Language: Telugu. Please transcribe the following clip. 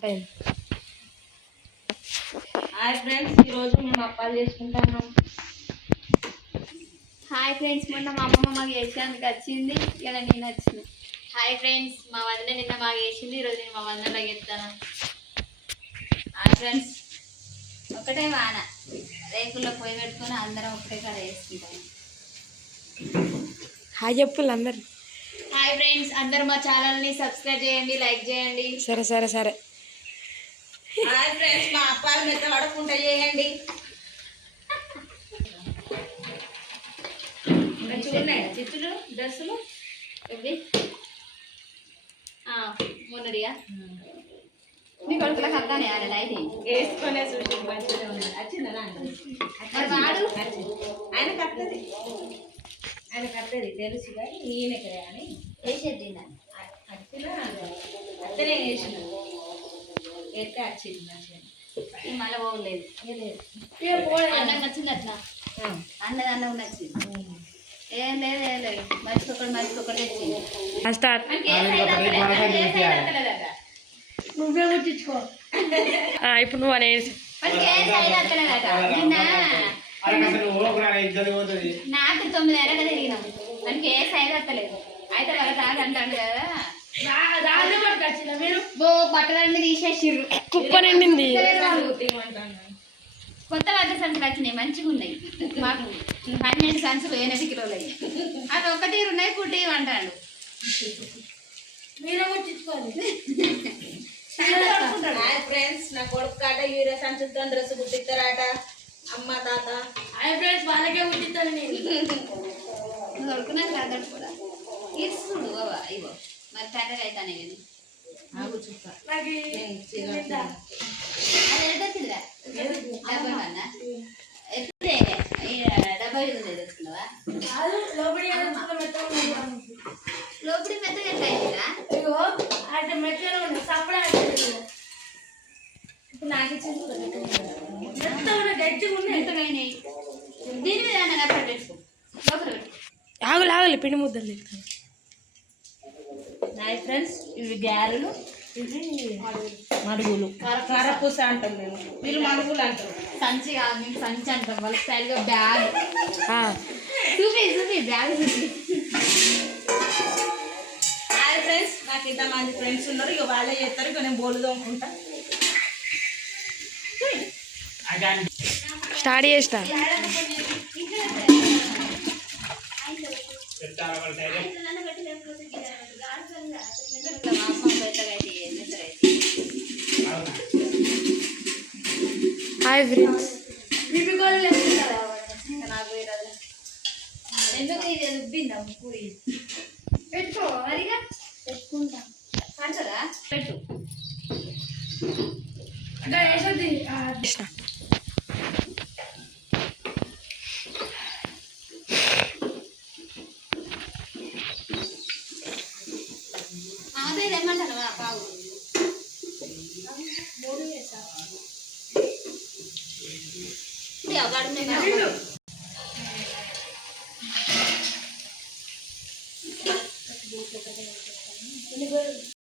హాయ్ ఫ్రెండ్స్ ఈరోజు మేము అప్పాలు చేసుకుంటున్నాం. హాయ్ ఫ్రెండ్స్ మొన్న మా అమ్మమ్మ మాకు చేసేందుకు వచ్చింది. ఇలా నేను వచ్చింది హాయ్ ఫ్రెండ్స్ మా వదిన నిన్న మాకు వేసింది. ఈరోజు నేను మా వదినలో చేస్తాను. హాయ్ ఫ్రెండ్స్ ఒకటే వాన. రేకుల్లో పొయ్యి పెట్టుకొని అందరం ఒకటే కాడ వేసుకుంటాం హాయ్ చెప్పులు అందరు. హాయ్ ఫ్రెండ్స్ అందరూ మా ఛానల్ని సబ్స్క్రైబ్ చేయండి లైక్ చేయండి. సరే సరే సరే. హాయ్ ఫ్రెండ్స్ మా అప్పాలు మెత్త పడకుండా చేయండి. చూడండి చిత్తులు డ్రెస్సులు ఇవి. మొన్నడిగా మీ కొడుకులకు అర్థానే అలా లైట్ వేసుకునే చూసి వచ్చిందా వాడు? ఆయన కట్టది. ఆయన కట్టది తెలుసు కానీ ఈయన కానీ వేసేది అత్తనే వేసిన ఎత్తే వచ్చింది మంచిగా మళ్ళీ పోలేదు. అన్నం నచ్చింది అట్లా? అన్నది అన్నం నచ్చింది. ఏం లేదు ఏం లేదు. మనిషికి ఒకటి మనిషికి ఒకటి. నువ్వే ముట్టించుకో ఇప్పుడు నువ్వు అనేది. నాకు తొమ్మిది ఏళ్ళ తిరిగినాం మనకి ఏ సైజ్ వస్తలేదు అయితే వాళ్ళ తాత అంటాడు కదా ఓ బట్టలన్నీ తీసేసిర్రు. కుప్ప నిండింది. కొత్త వద్ద సంచులు వచ్చినాయి మంచిగా ఉన్నాయి. మాకు పన్నెండు సంచులు ఎనిమిది కిలోలు అయ్యి అది ఒక తీరు ఉన్నాయి కుట్టి అంటాడు హాయ్ ఫ్రెండ్స్ నా కొడుకు కాట యూరియా సంచులతో డ్రెస్ కుట్టిస్తారట. అమ్మ తాత. నువ్వు దొరుకున్నాను కదా కూడా ఇస్తుడు బాబా ఇగో మరి తండ్రి అవుతానే కానీ ఆగు చుక్క అది ఎంత వచ్చిందిరా? డెబ్బై వన్నా ఎత్తే డెబ్బై ఐదు ఉంది తెచ్చుకున్నావా? లోపలి మెత్తగా ఎట్లా ఆగులు ఆగులు పిండి ముద్దలు హాయ్ ఫ్రెండ్స్ ఇవి గారెలు ఇవి మడుగులు. కరపూస అంటాం మేము. వీళ్ళు మడుగులు అంటారు. సంచి కాదు మీకు సంచి అంటాం. వాళ్ళ స్టైల్గా బ్యాగ్. చూపి చూపి బ్యాగ్ చూపి. హాయ్ ఫ్రెండ్స్ నాకు ఇంతమంది ఫ్రెండ్స్ ఉన్నారు. ఇక వాళ్ళే చేస్తారు. ఇక నేను బోలు తోముకుంటా. స్టార్ట్ చేసిన హాయ్ ఫ్రెండ్స్. ఎందుకు ఇది రుబ్బిందా ముక్కు? పెట్టుకో మరిగా పెట్టుకుంటా. పడుతుందా పెట్టు చేసిన అదే తెమ్మంటాను పావు గడు మీద